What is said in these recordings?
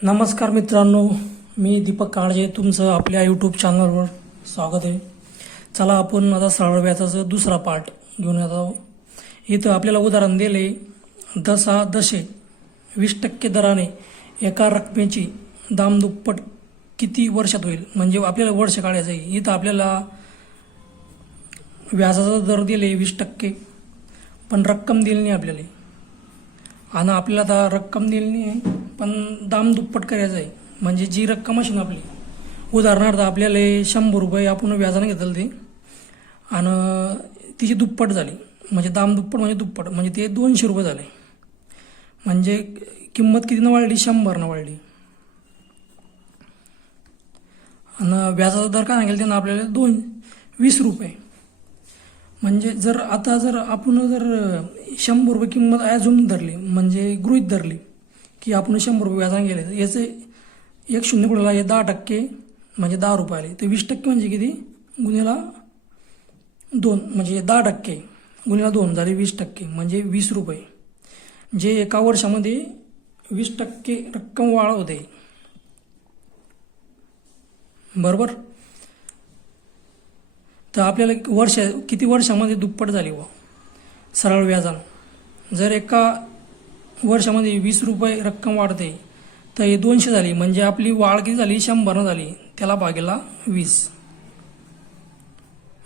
नमस्कार मित्रांनो, मी दीपक काळजे तुमचं आपल्या यूट्यूब चॅनलवर स्वागत आहे. चला आपण आता सरळ व्याजाचं दुसरा पार्ट घेऊन येत आहोत. इथं आपल्याला उदाहरण दिले 10 20% दराने एका रकमेची दामदुप्पट किती वर्षात होईल, म्हणजे आपल्याला वर्ष काढायचं आहे. इथं आपल्याला व्याजाचा दर दिले 20%, पण रक्कम दिली नाही आपल्याला. आणि आपल्याला आता रक्कम दिली नाही पण दाम दुप्पट करायचं आहे. म्हणजे जी रक्कम असेल आपली, उदाहरणार्थ आपल्याला 100 रुपये आपण व्याजाने घेतलं ते, आणि तिची दुप्पट झाली, म्हणजे दाम दुप्पट म्हणजे दुप्पट, म्हणजे ते 200 रुपये झाले. म्हणजे किंमत कितीनं वाढली? 100 वाढली. आणि व्याजाचा दर काय सांगेल त्यानं आपल्याला 20 रुपये. म्हणजे जर आपण 100 रुपये किंमत अजून धरली, म्हणजे गृहीत धरली की आपण 100 रुपये व्याजाने गेले, तर याचं 1 पुढे हे 10% म्हणजे 10 रुपये आले. तर 20% म्हणजे किती? गुन्ह्याला 2, म्हणजे 10% गुन्ह्याला 2 झाले 20%, म्हणजे 20 रुपये. जे एका वर्षामध्ये 20% रक्कम वाढ होते, बरोबर. तर आपल्याला किती वर्षामध्ये दुप्पट झाली व सरळ व्याजानं? जर एका वर्षामध्ये 20 रुपये रक्कम वाढते तर हे 200 झाली, म्हणजे आपली वाढ किती झाली? 100 झाली. त्याला भागेला 20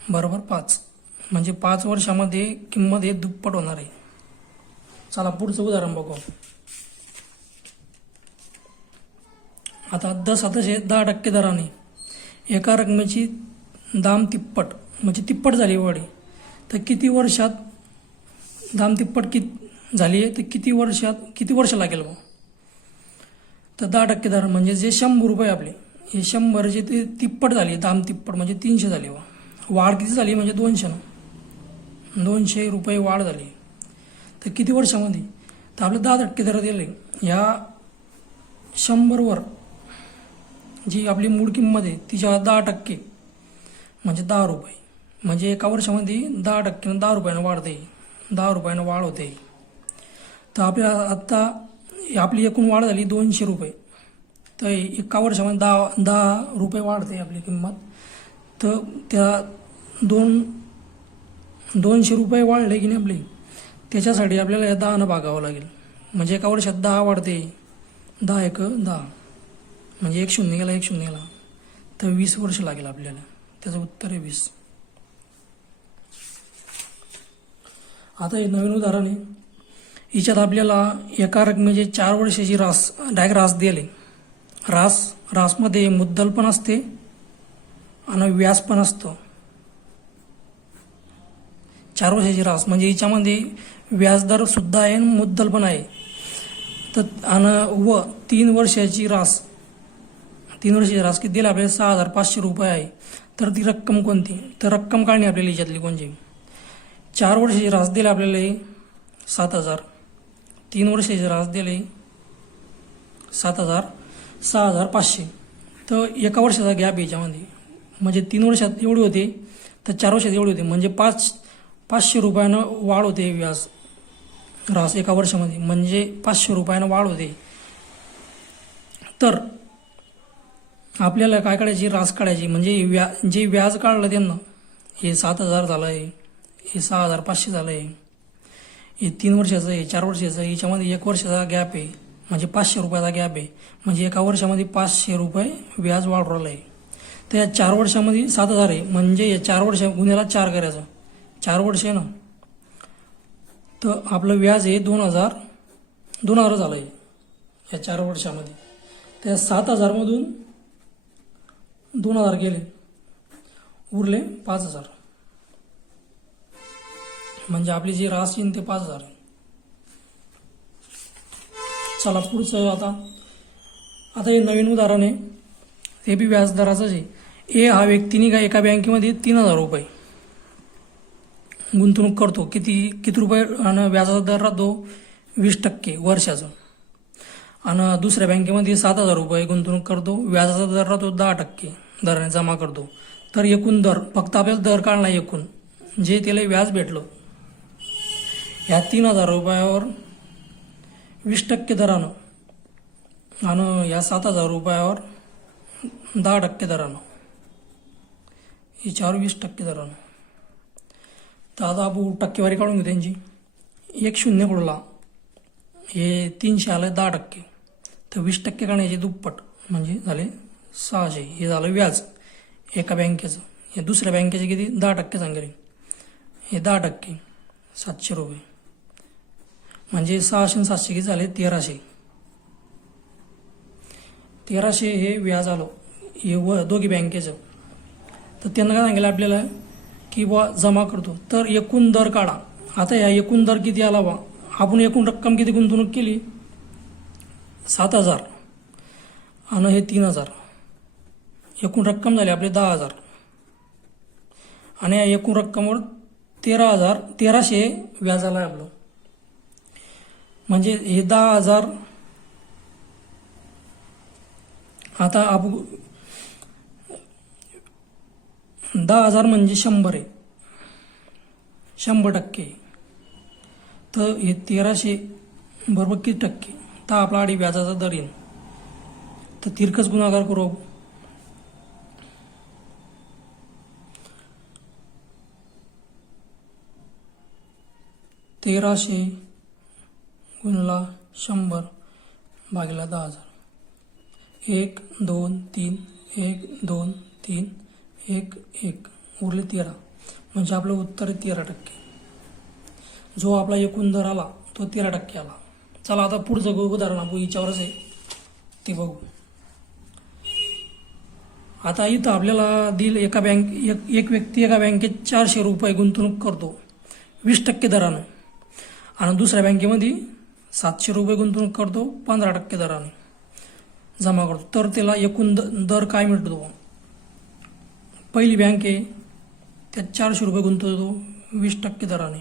बरोबर 5, म्हणजे 5 वर्षामध्ये किंमत हे दुप्पट होणार आहे. चला पुढचं उदाहरण बघू. आता 10% दराने एका रकमेची दाम तिप्पट, म्हणजे तिप्पट झाली वाढी, तर किती वर्षात दाम तिप्पट झाली आहे? तर किती वर्ष लागेल मग? तर 10% दर म्हणजे जे 100 रुपये आपले, हे 100 जे ते तिप्पट झाली, दाम तिप्पट म्हणजे 300 झाली. वाढ किती झाली? म्हणजे 200 रुपये वाढ झाली. तर किती वर्षामध्ये? तर आपलं 10% दर दिले. ह्या 100वर जी आपली मूळ किंमत आहे तिच्या 10% म्हणजे 10 रुपये, म्हणजे एका वर्षामध्ये 10% 10 रुपयानं वाढते, 10 रुपयानं वाढ होते. तर आपल्याला आत्ता आपली एकूण वाढ झाली 200 रुपये. तर एका वर्षामध्ये 10 रुपये वाढते आपली किंमत. तर त्या 200 रुपये वाढले की नाही आपली, त्याच्यासाठी आपल्याला या 10नं भागावं लागेल. म्हणजे एका वर्षात 10 वाढते, 10 एक 10, म्हणजे 1 शून्य गेला 1 शून्य गेला, तर 20 वर्ष लागेल आपल्याला. त्याचं उत्तर आहे 20. आता हे नवीन उदाहरण आहे. हिच्यात आपल्याला एका रकमेचे 4 वर्षाची रास दिले. रासमध्ये मुद्दल पण असते आणि व्याज पण असतं. 4 वर्षाची रास म्हणजे हिच्यामध्ये व्याजदर सुद्धा आहे आणि मुद्दल पण आहे. तर व 3 वर्षाची रास किती दिली आपल्याला? 6,500 रुपये आहे. तर ती रक्कम कोणती? तर रक्कम काढणे आपल्याला हिच्यातली कोणची? 4 वर्षाची रास दिली आपल्याला 7,000, 3 वर्षाची रास दिली 7,000, 6,500. तर एका वर्षाचा गॅप याच्यामध्ये, म्हणजे 3 वर्षात एवढी होते तर 4 वर्षात एवढी होते, म्हणजे 500 रुपयानं वाढ होते व्याज रास एका वर्षामध्ये, म्हणजे 500 रुपयानं वाढ होते. तर आपल्याला काय काढायची? रास काढायची. म्हणजे जे व्याज काढलं त्यांना, हे 7,000 झालं आहे, हे 6,500 झालं आहे, हे 3 वर्षाचं आहे, 4 वर्षाचं आहे, याच्यामध्ये 1 वर्षाचा गॅप आहे, म्हणजे 500 रुपयाचा गॅप आहे. म्हणजे एका वर्षामध्ये 500 रुपये व्याज वाढ राहिलं आहे. तर या 4 वर्षामध्ये 7,000 आहे, म्हणजे या 4 वर्ष गुन्ह्याला 4 करायचं, 4 वर्ष आहे ना. तर आपलं व्याज हे 2,000 झालं आहे या 4 वर्षामध्ये. त्या 7,000मधून 2,000 गेले, उरले 5,000, म्हणजे आपली जी रास येईल ते 5,000 आहे. चला पुढचं. आता हे नवीन उदाहरण आहे, ते बी व्याजदराचंच आहे. ए हा व्यक्तीने एका बँकेमध्ये 3,000 रुपये गुंतवणूक करतो. किती रुपये आणि व्याजाचा दर राहतो? 20% वर्षाचं. आणि दुसऱ्या बँकेमध्ये 7,000 रुपये गुंतवणूक करतो, व्याजाचा दर राहतो 10% दराने जमा करतो. तर एकूण दर, फक्त आपल्याला दर काढला एकूण जे त्याला व्याज भेटलं, ह्या 3,000 रुपयावर 20% दरानं आणि या 7,000 रुपयावर 10% दरानं, याच्यावर 20% दरानं. तर आता आपण टक्केवारी काढून घेऊ त्यांची. 1,0 कडूला हे 300 आलं 10%, तर 20% काढण्याचे दुप्पट म्हणजे झाले 600. हे झालं व्याज एका बँकेचं. हे दुसऱ्या बँकेचे किती 10% सांगितले, हे 10% 700 रुपये म्हणजे 600 आणि 700 किती झाले 1300. 1300 हे व्याज आलं हे दोघी बँकेचं. तर त्यांना काय सांगितलं आपल्याला की बा जमा करतो, तर एकूण दर काढा. आता ह्या एकूण दर किती आला बा, आपण एकूण रक्कम किती गुंतवणूक केली 7,000 आणि हे 3,000, एकूण रक्कम झाली आपली 10,000 आणि या एकूण रक्कमवर 1300 व्याज आलं आहे आपलं. म्हणजे हे 10,000. आता आपण 10,000 म्हणजे 100 आहे, 100%. तर हे 1300 बरोबर किती टक्के, तर आपला आधी व्याजाचा दर येईल. तर तिरकस गुणाकार करू. 1300 गुणला 100 भागिले 10,000. 1 2 3 1 2 3 1 1 उरले 13, म्हणजे आपलं उत्तर आहे 13%. जो आपला एकूण दर आला तो 13% आला. चला आता पुढचं उदाहरण आपण याच्यावरच आहे ते बघू. आता इथं आपल्याला दिल एक व्यक्ती एका बँकेत 400 रुपये गुंतवणूक करतो 20% दरानं, आणि दुसऱ्या बँकेमध्ये 700 रुपये गुंतवणूक करतो 15% दराने जमा करतो. तर त्याला एकूण दर काय मिळतो. पहिली बँक आहे त्यात 400 रुपये गुंतवतो 20% दराने,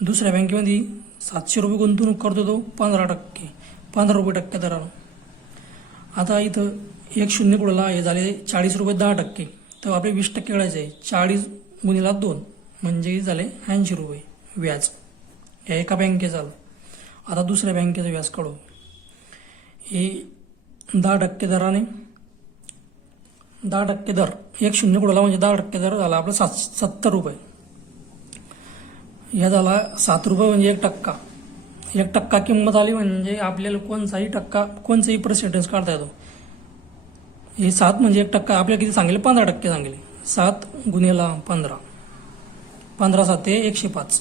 दुसऱ्या बँकेमध्ये 700 रुपये गुंतवणूक करतो तो 15 रुपये दरानं. आता इथं 1,0 कडूला हे झाले 40 रुपये 10%, तर आपले 20% काढायचे आहे. 40 गुणिला 2 म्हणजे झाले 80 रुपये व्याज या एका बँकेचं आलं. आता दुसऱ्या बँकेचं व्याज काढू. हे 10% दराने 10% दर 1,0 कडूला म्हणजे 10% दर झाला आपला 70 रुपये. या झाला 7 रुपये म्हणजे 1%. 1% किंमत आली म्हणजे आपल्याला कोणचाही पर्सेंटेज काढता येतो. हे 7 म्हणजे 1% आपल्याला किती सांगितले 15% सांगितले. 7 गुणिला 15, 15 7 105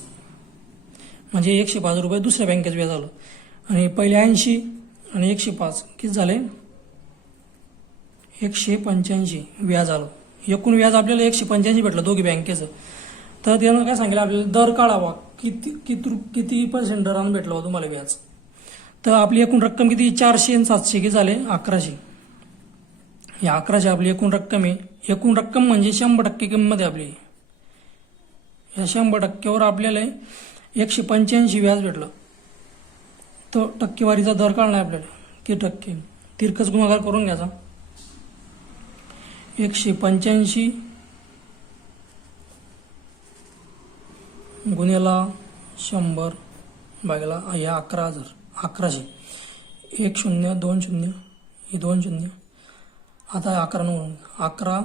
म्हणजे 105 रुपये दुसऱ्या बँकेचं व्याज आलं. आणि पहिले 80 आणि 105 किती झाले 185 व्याज आलं. एकूण व्याज आपल्याला 185 भेटलं दोघी बँकेचं. तर त्यानं काय सांगितलं आपल्याला दर काढावा किती % दरानं भेटलं हो तुम्हाला व्याज. तर आपली एकूण रक्कम किती 400 आणि 700 किती झाले 1100. या 1100 आपली एकूण रक्कम आहे. एकूण रक्कम म्हणजे 100% किंमत आहे आपली. या 100%वर आपल्याला 185 व्याज भेटलं. तर टक्केवारीचा दर काढणार आपल्याला किती टक्के. तिरकस गुणाकार करून घ्यायचा. 185 गुणिला 100 भागिला या 11,000 1 0 2 0 हे 2 0. आता 11 म्हणून 11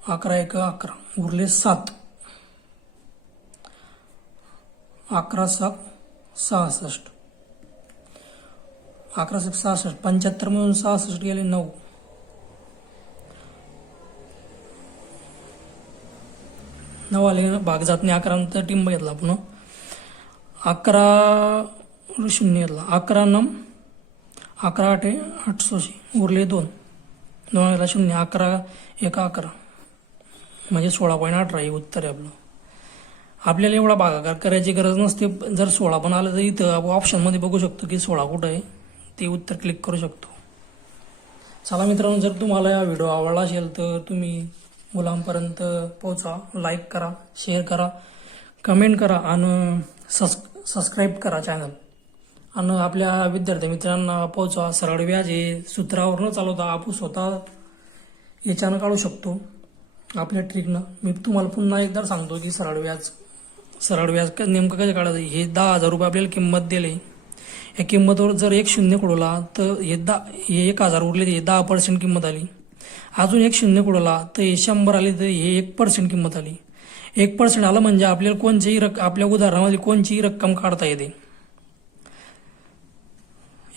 1 11 उरले 7. 11 7 66. 11 7 66 75 म्हणून 66 गेले 9. 9 आले भाग जात नाही. 11 नंतर टिंब घेतला आपण. 11 0 घेतला. 11 9 11 8 800 उरले 2 गेला 0. 11 1 11 म्हणजे 16.18 हे उत्तर आहे आपलं. आपल्याला एवढा भागाकार करायची गरज नसते. जर 16 पण आलं तर इथं ऑप्शनमध्ये बघू शकतो की 16 कुठं आहे ते उत्तर क्लिक करू शकतो. चला मित्रांनो, जर तुम्हाला हा व्हिडिओ आवडला असेल तर तुम्ही मुलांपर्यंत पोहोचा. लाईक करा, शेअर करा, कमेंट करा आणि सबस्क्राईब करा चॅनल. आणि आपल्या विद्यार्थी मित्रांना पोहोचवा. सरळ व्याज हे सूत्रावर न चालवता आपण स्वतः याच्यानं काढू शकतो आपल्या ट्रिकनं. मी तुम्हाला पुन्हा एकदा सांगतो की सरळ व्याज नेमकं कसं काढायचं. हे 10,000 रुपये आपल्याला किंमत दिली. या किंमतवर जर एक शून्य कुडवला तर हे 1,000 उरले तर हे 10% किंमत आली. अजून एक शून्य कुडवला तर हे 100 आले तर हे 1% किंमत आली. 1% आलं म्हणजे आपल्याला आपल्या उदाहरणामध्ये कोणतीही रक्कम काढता येते.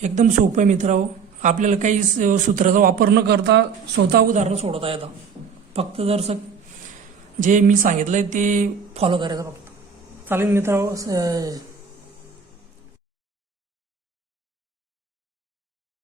एकदम सोपं आहे मित्रांनो. आपल्याला काही सूत्राचा वापर न करता स्वतः उदाहरणं सोडवता येतात. फक्त जर जे मी सांगितलंय ते फॉलो करायचं फक्त. चालेल मित्रांनो.